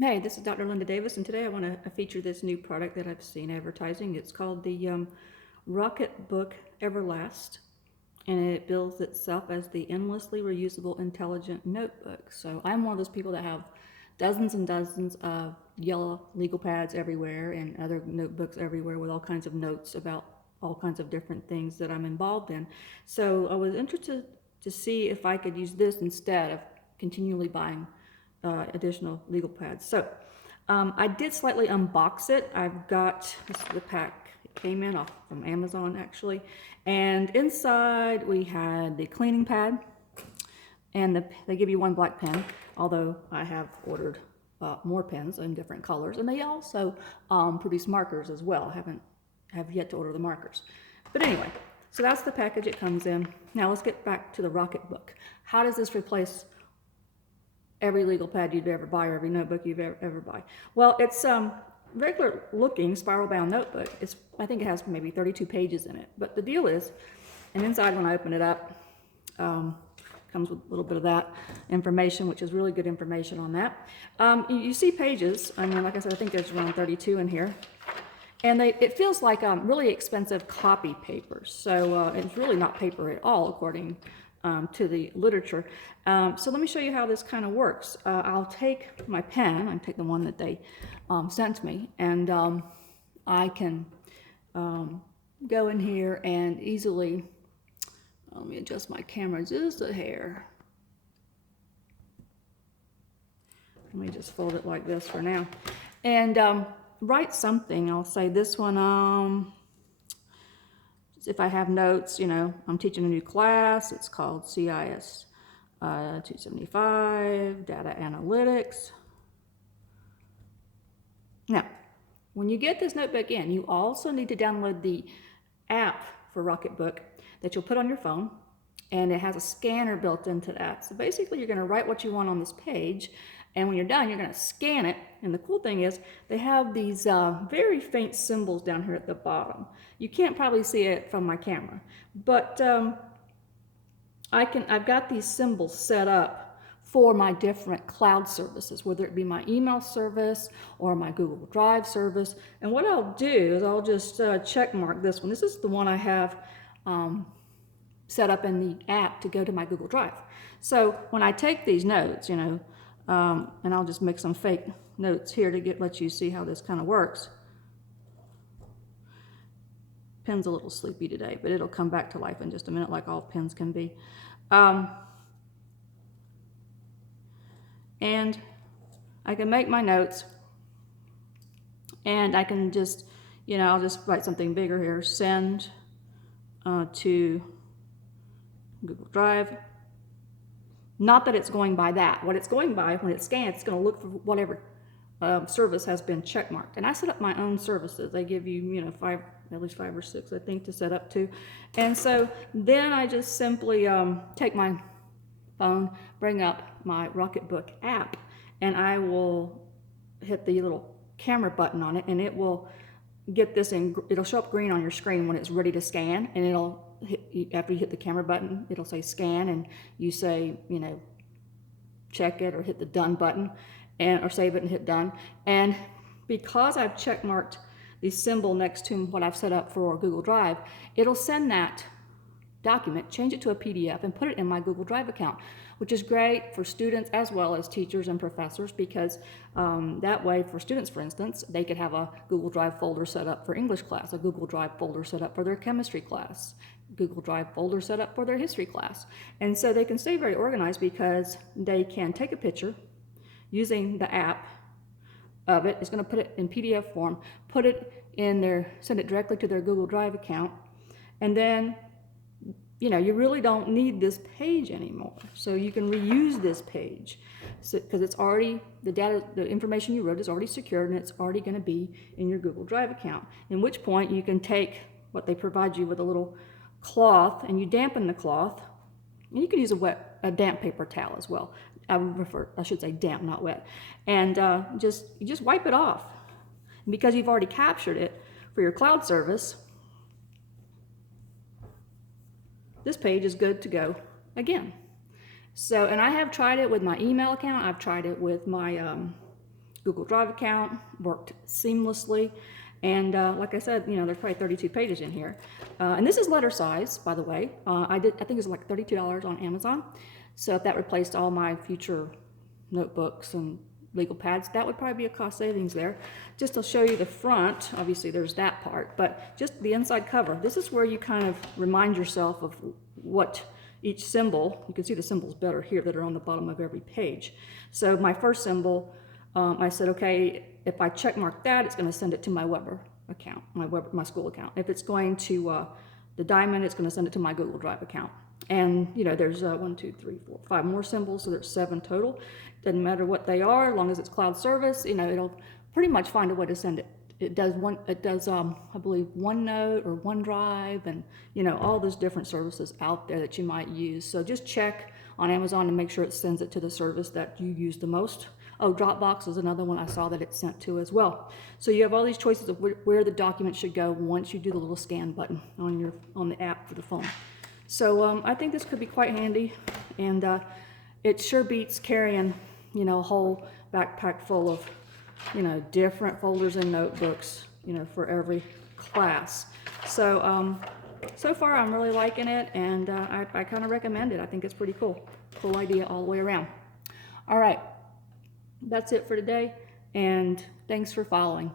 Hey, this is Dr. Linda Davis, and today I want to feature this new product that I've seen advertising. It's called the Rocketbook Everlast, and it bills itself as the endlessly reusable intelligent notebook. So I'm one of those people that have dozens and dozens of yellow legal pads everywhere and other notebooks everywhere with all kinds of notes about all kinds of different things that I'm involved in. So I was interested to see if I could use this instead of continually buying additional legal pads. So I did slightly unbox it. I've got, this is the pack it came in off from Amazon actually. And inside we had the cleaning pad, and they give you one black pen, although I have ordered more pens in different colors. And they also produce markers as well. Have yet to order the markers. But anyway, so that's the package it comes in. Now let's get back to the Rocketbook. How does this replace every legal pad you'd ever buy or every notebook you've ever buy? Well, it's regular looking spiral bound notebook. I think it has maybe 32 pages in it. But the deal is, and inside when I open it up, comes with a little bit of that information, which is really good information on that. You see pages, I mean, like I said, I think there's around 32 in here. And it feels like really expensive copy paper. So it's really not paper at all, according to the literature. So let me show you how this kind of works. I'll take my pen, I take the one that they sent me, and I can go in here and easily, let me adjust my camera just a hair. Let me just fold it like this for now. And write something. I'll say this one, if I have notes, you know, I'm teaching a new class. It's called CIS 275, Data Analytics. Now, when you get this notebook in, you also need to download the app for Rocketbook that you'll put on your phone, and it has a scanner built into that. So basically, you're going to write what you want on this page, and when you're done, you're going to scan it. And the cool thing is they have these very faint symbols down here at the bottom. You can't probably see it from my camera, but I've got these symbols set up for my different cloud services, whether it be my email service or my Google Drive service. And what I'll do is I'll just check mark this one. This is the one I have set up in the app to go to my Google Drive. So when I take these notes, you know, and I'll just make some fake notes here to let you see how this kind of works. Pen's a little sleepy today, but it'll come back to life in just a minute, like all pens can be. And I can make my notes, and I can just, you know, I'll just write something bigger here. Send to Google Drive. Not that it's going by that. What it's going by, when it scans, it's going to look for whatever service has been checkmarked. And I set up my own services. They give you, you know, at least five or six, I think, to set up to. And so then I just simply take my phone, bring up my Rocketbook app, and I will hit the little camera button on it, and it will get this in. It'll show up green on your screen when it's ready to scan, and it'll after you hit the camera button, it'll say scan, and you say, you know, check it or hit the done button, and or save it and hit done. And because I've check marked the symbol next to what I've set up for Google Drive, it'll send that document, change it to a PDF, and put it in my Google Drive account, which is great for students as well as teachers and professors, because that way, for students, for instance, they could have a Google Drive folder set up for English class, a Google Drive folder set up for their chemistry class, Google Drive folder set up for their history class. And so they can stay very organized because they can take a picture using the app of it. It's going to put it in PDF form, put it in send it directly to their Google Drive account, and then, you know, you really don't need this page anymore. So you can reuse this page, because it's already, the information you wrote is already secured, and it's already going to be in your Google Drive account. In which point you can take what they provide you with, a little cloth, and you dampen the cloth. And you can use a damp paper towel as well. I should say damp, not wet. And you just wipe it off. And because you've already captured it for your cloud service, this page is good to go again. So, and I have tried it with my email account. I've tried it with my Google Drive account, worked seamlessly. And like I said, there's probably 32 pages in here. And this is letter size, by the way. I think it was like $32 on Amazon. So if that replaced all my future notebooks and legal pads, that would probably be a cost savings there. Just to show you the front, obviously there's that part, but just the inside cover. This is where you kind of remind yourself of what each symbol, you can see the symbols better here that are on the bottom of every page. So my first symbol, I said, okay, if I check mark that, it's going to send it to my Weber account, my school account. If it's going to the diamond, it's going to send it to my Google Drive account. And there's 1, 2, 3, 4, 5 more symbols, so there's 7 total. Doesn't matter what they are, as long as it's cloud service. It'll pretty much find a way to send it. It does I believe OneNote or OneDrive, and all those different services out there that you might use. So just check on Amazon to make sure it sends it to the service that you use the most. Oh, Dropbox is another one I saw that it's sent to as well. So you have all these choices of where the document should go once you do the little scan button on the app for the phone. So I think this could be quite handy, and it sure beats carrying a whole backpack full of different folders and notebooks for every class. So so far I'm really liking it, and I kind of recommend it. I think it's pretty cool idea all the way around. All right, that's it for today, and thanks for following.